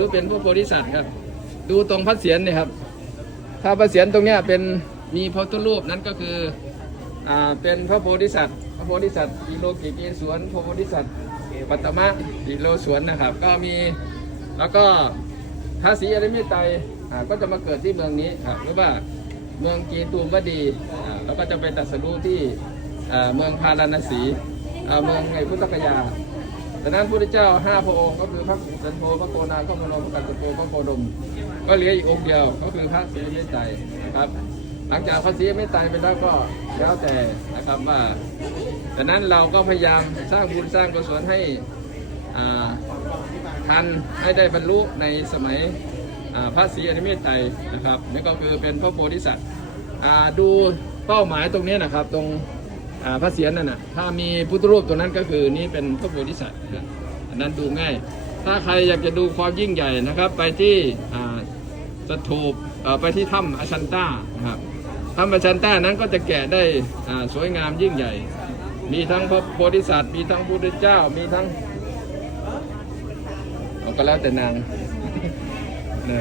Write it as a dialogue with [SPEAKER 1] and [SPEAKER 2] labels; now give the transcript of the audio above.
[SPEAKER 1] ดูเป็นพระโพธิสัตว์ครับ ดูตรงพระเศียรเนี่ยครับ ถ้าพระเศียรตรงเนี้ยเป็นมีพระพุทธรูปนั้นก็คืออ่าเป็นพระโพธิสัตว์ พระโพธิสัตว์กิโลกิเกสวนพระโพธิสัตว์ปัตตมะกิโลสวนนะครับ ก็มีแล้วก็พระศรีอริยเมตไตรอ่าก็จะมาเกิดที่เมืองนี้ครับหรือว่าเมืองกีตูมวดีอ่าแล้วก็จะไปตรัสรู้ที่อ่าเมืองพาราณสีอ่าเมืองไงพุทธกยา ดังนั้นพระพุทธเจ้าห้าพระองค์ก็คือพระสันโธพระโกนาพระมโนพระกัสสโปพระโคดม ก็เหลืออีกองค์เดียวก็คือพระศรีเมตไตรนะครับ หลังจากพระศรีเมตไตรไปแล้วก็แล้วแต่นะครับว่าดังนั้นเราก็พยายามสร้างบุญสร้างกุศลให้ทันให้ได้บรรลุในสมัยพระศรีอริเมตไตรนะครับนี่ก็คือเป็นพระโพธิสัตว์ดูเป้าหมายตรงนี้นะครับตรง พระเศียรนั่นน่ะถ้ามีพุทธรูปตัวนั้นก็คือนี่เป็นพระโพธิสัตว์อันนั้นดูง่าย ถ้าใครอยากจะดูความยิ่งใหญ่นะครับ ไปที่สถูปไปที่ถ้ำอชันต้านะครับถ้ำอชันต้านั้นก็จะแกะได้สวยงามยิ่งใหญ่ มีทั้งพระโพธิสัตว์ มีทั้งพุทธเจ้า มีทั้งเอาก็แล้วแต่นางนะ